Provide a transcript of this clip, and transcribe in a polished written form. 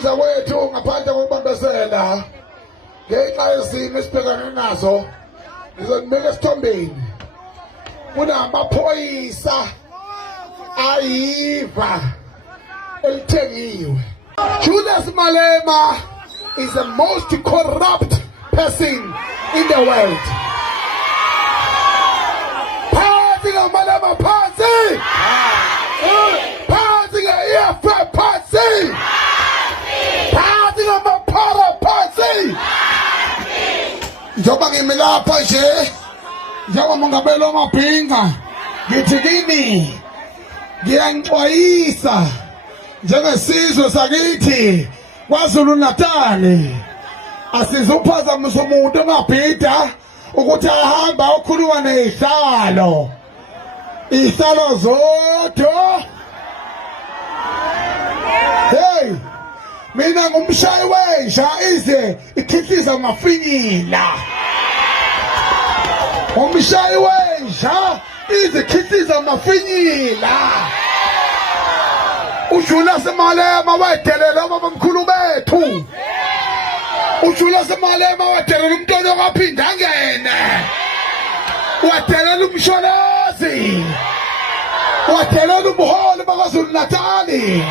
ukwamandla wethu ngaphandle kokubambezela ngenxa yezimo esibhekane nazo ngizonibeka esithombeni kunamaphoyisa ayiva elithengiwe. Julius Malema is the most corrupt person in the world. Phansi Malema, phansi! Phansi nge-EFF, phansi! Phansi ngamapara, phansi! Njengoba ngimi lapha nje njengomongameli wamabhinga ngithi kini ngiyanixwayisa njengesizwe sakithi kwaZulu Natali asizuphazamisa umuntu ongabhida ukuthi ahamba okhuluma nezihlalo zodwa. Hey, mina ngumshayi wenja ize ikhihliza mafinyila. Umshayi wenja ize ikhihliza mafinyila. uJulius Malema wadelela abamkhulu bethu. uJulius Malema wadelela umntwana ongaphinda angene. Wadelela umsholazi. Wadelela ubuholi bakaZulu Natali.